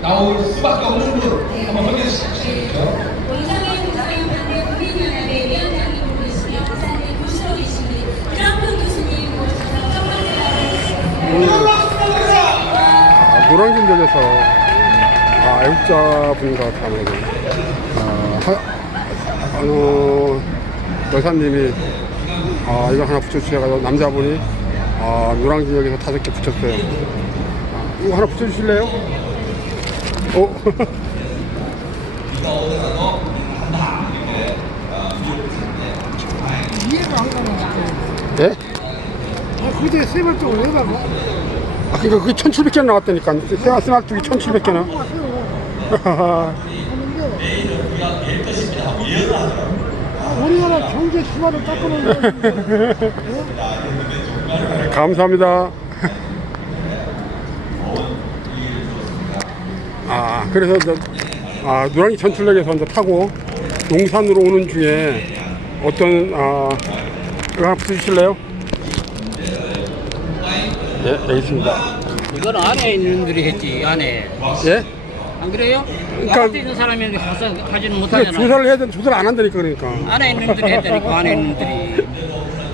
나올 수밖에 없는 분 한번 소개해 주시죠. 국민연합의 위원장님으로 계시며 드럼프 교수님 모셔서 첫 번째 하겠습니다. 아, 아, 애국자분과 다음에 아, 하, 어느 여사님이 아, 이거 하나 붙여주셔가지고 남자분이 아, 노량진 역에서 다섯 개 붙였어요. 아, 이거 하나 붙여주실래요? 어? 이해가 안 가는 거 예? 아, 그때 세발 쪽을 왜 가고? 아, 그니까 그게 1700개 나왔다니까. 세아 스마트기 1700개나. 우리나라 경제 수발을 깎아놓는 감사합니다. 아, 그래서 저, 아, 노량진 전출역에서 이제 타고 용산으로 오는 중에 어떤, 아, 이거 하나 붙여주실래요? 예, 알겠습니다. 이건 안에 있는 분들이 했지 안에 예? 안 그래요? 그러니까- 앞에 있는 사람이 가서 하지는 근데 못하잖아 조사를 해야 되는데 조사를 안 한다니까 그러니까. 안에 있는 분들이 했다니까 그 안에 있는 분들이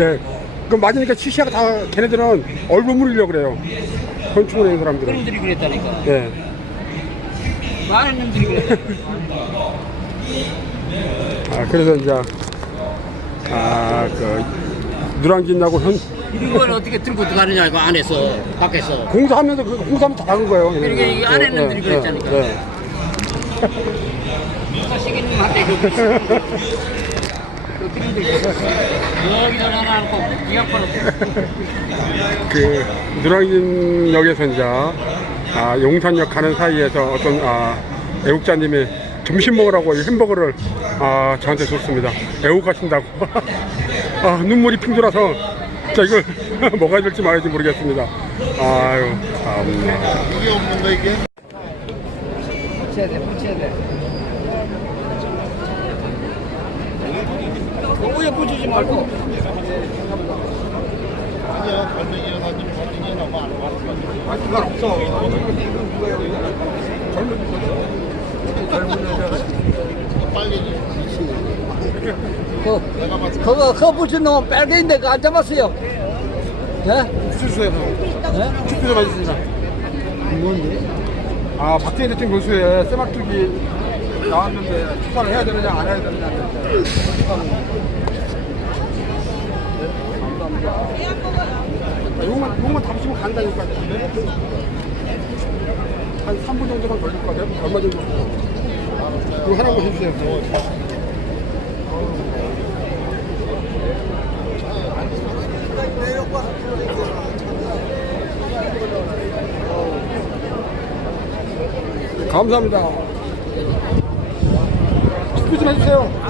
예. 그 맞으니까 취시하가 다 걔네들은 얼굴 물으려고 그래요. 건축을 하는 사람들은. 분들이 그랬다니까 예. 그 있는 분들이 그랬다 아, 그래서 이제, 아, 그, 누랑진하고 현, 이걸 어떻게 들고 들어가느냐 그 안에서 밖에서 공사하면서 그 공사하면 다 나간 거예요. 그러니까 이 안에 있는 분들이 그랬잖아요. 예. 그그 기름들 여기다 놔놓고 기합하는 그 누랑진 역에서 이제 아, 용산역 가는 사이에서 어떤 아, 애국자님이 점심 먹으라고 이 햄버거를 아, 저한테 줬습니다. 애국하신다고. 아, 눈물이 핑 돌아서 자 이걸 먹어야 될지 말아야 될지 모르겠습니다. 아유, 참나. 이게 없는 거 이게? 붙여야 돼 붙여야 돼 너무에 붙이지 말고 아니야, 갈매기는 사진 사진이 너무 안 왔어. 아, 그건 없어. 빨개지. 그, 그거, 그거 붙인 놈은 빨개인데 그거 안 잡았어요. 예? 주소에서 예? 투표 좀 해주세요. 뭔데? 아, 박정희 대통령 교수에 쇠막투기 나왔는데 추사를 해야 되느냐 안 해야 되느냐. 아, 요것만, 요것만 다 붙이면 간다니까. 한 3분 정도만 걸릴 것 같아요. 얼마 정도? 이거 하나만 해주세요. 감사합니다. 투표 좀 해주세요.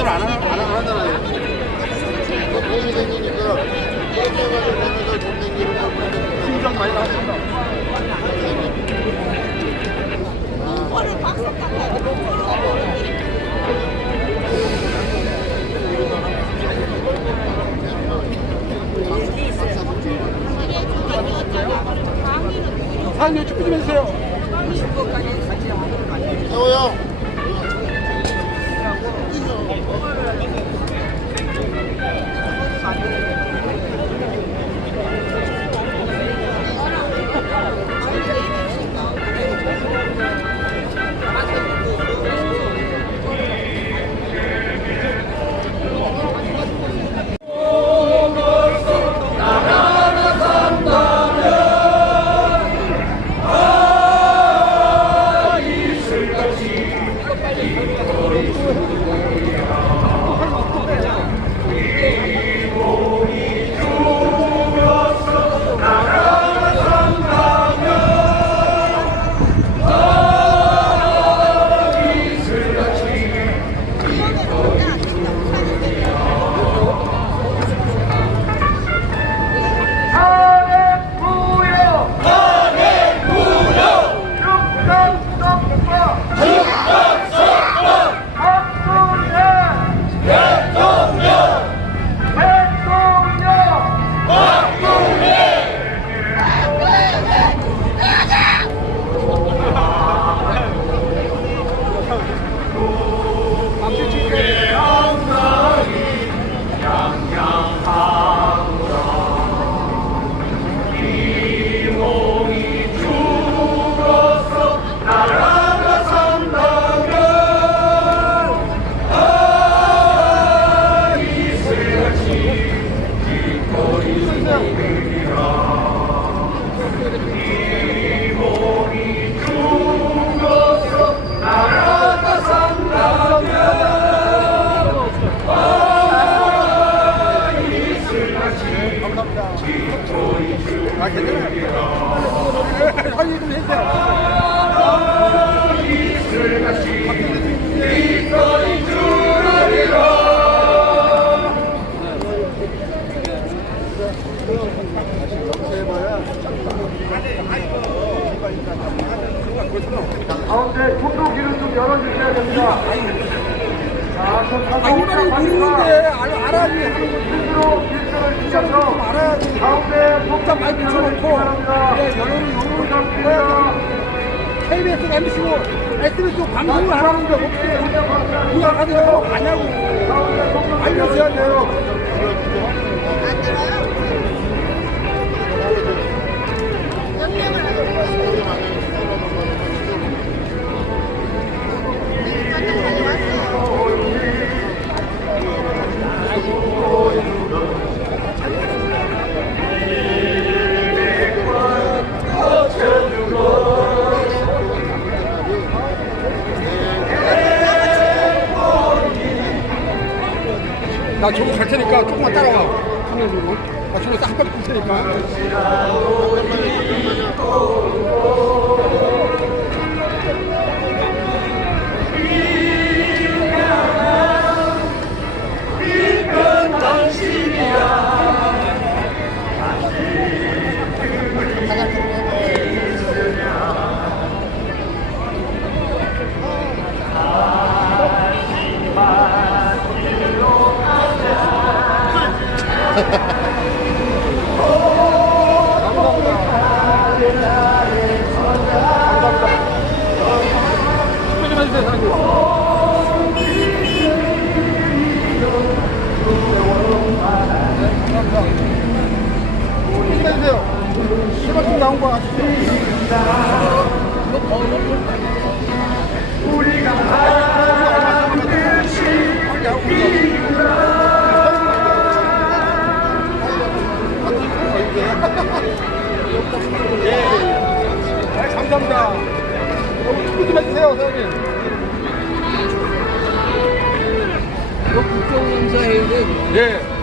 안, 하- 안, 하- 안 하잖아요 도움이 생기니까 그렇게 해가지고 되면서 돈 생기는 심정 많이 나왔습니다 사장님 축구 좀 해주세요 가운데 통로 길을 좀 열어주셔야 됩니다. 아, 이번에 모르는데 알, 알아야지 길들을 주셔서 알아야지. 가운데 복잡 많이 붙여놓고 KBS, MBC고 SBS 방송을 하라는데 어떻게 누가 가서 가냐고 알려줘야 돼요. 나 저거 갈 테니까 조금만 따라와. 화면으로. 나 저거 싹끌 테니까. 실버팀 나온 거 같아요. 우리가 감사합니다. 너무 좀 해주세요, 사장님. 국정감사회는 예.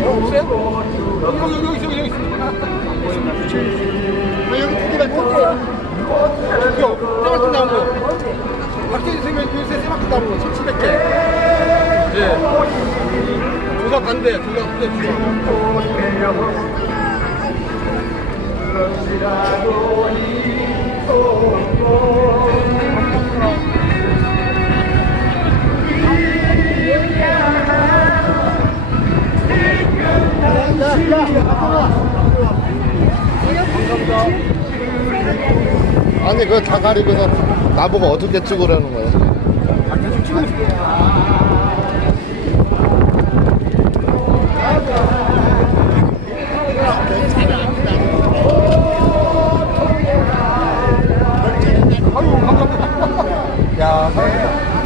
여기, 여기, 여기, 여기, 여기. 아, 여기 두 개가 있어. 저기요, 세마트 나온 거. 박재진 선생님 교수에 세마트 나온 거, 700개. 예. 조사 반대, 조사 반대, 조사. 아니 그거 다 가리고 서 나보고 어떻게 찍으라는 거야? 아유, 감사합니다. 야,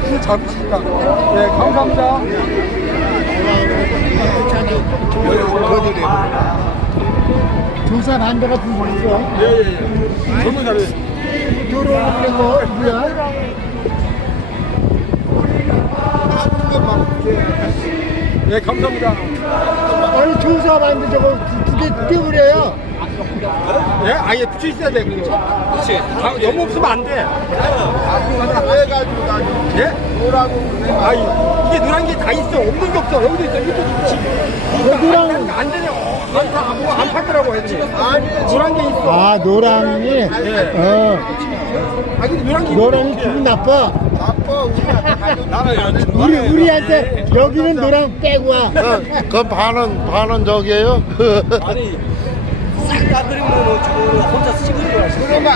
진짜 잘 붙이신다. 네, 감사합니다. 조사 반대가 두 번이죠. 예, 예, 예. 젊은 사람 이. 거? 네, 감사합니다. 아니 조사 반대 저거 두개 띄워버려요. 예, 아예 붙여 있어야 돼, 그거. 그렇지. 다, 너무 없으면 안 돼. 왜 가지고? 예? 뭐라고? 아이, 이게 노란 게 다 있어. 없는 게 없어. 여기도 있어. 이것도 있지. 노란- 안 되냐? 안, 파- 뭐안 팔더라고 했지. 아니, 노란 게 있어. 아 노랑이. 예. 어 아, 노란 있는데. 기분 나빠. 나는 우리 우리한테 여기는 노랑 빼고 와. 그건 반은 반은 저기에요. 아니, 싹다 그리면 저거 혼자서 찍은 거야. 그러면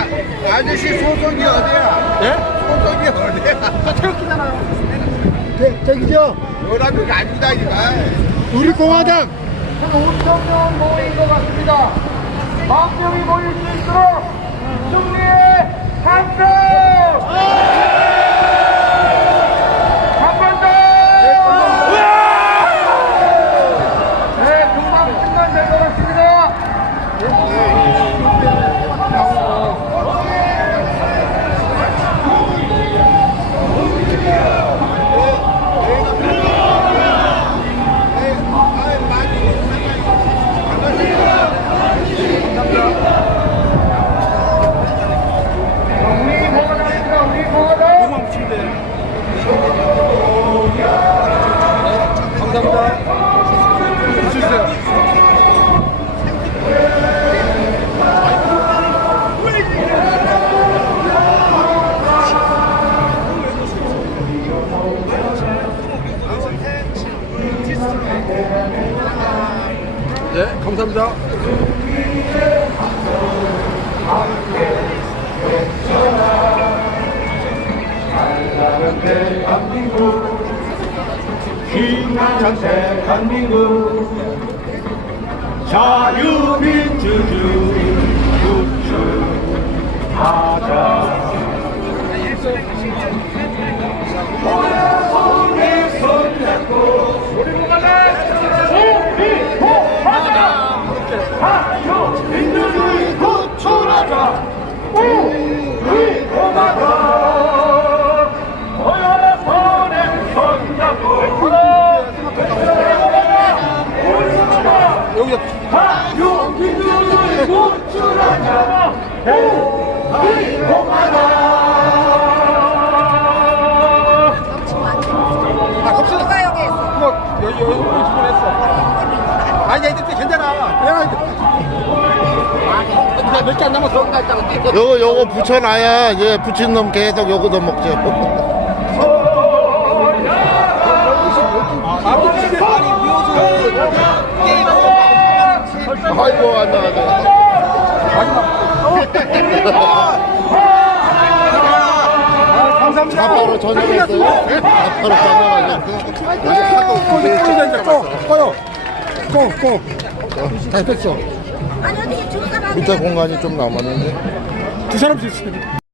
아저씨 소속이 어디야? 예? 소속이 어디야? 저 태극기잖아요. 저, 저기죠. 노랑이 아니다니까. 우리 공화당. 엄청난 모인 것 같습니다. 만 명이 모일 수 있도록 승리의 Vamos! 자유민주주의 요거 요거 붙여놔야 이제 붙인 놈 계속 요거도 먹죠. 아이고 안돼 안돼. 전화하셨어? 여기 하도 꺼져 꺼요. 꺼 꺼. 다 됐어. 아니 어떻게 공간이 좀 남았는데. 두 사람씩 있어요.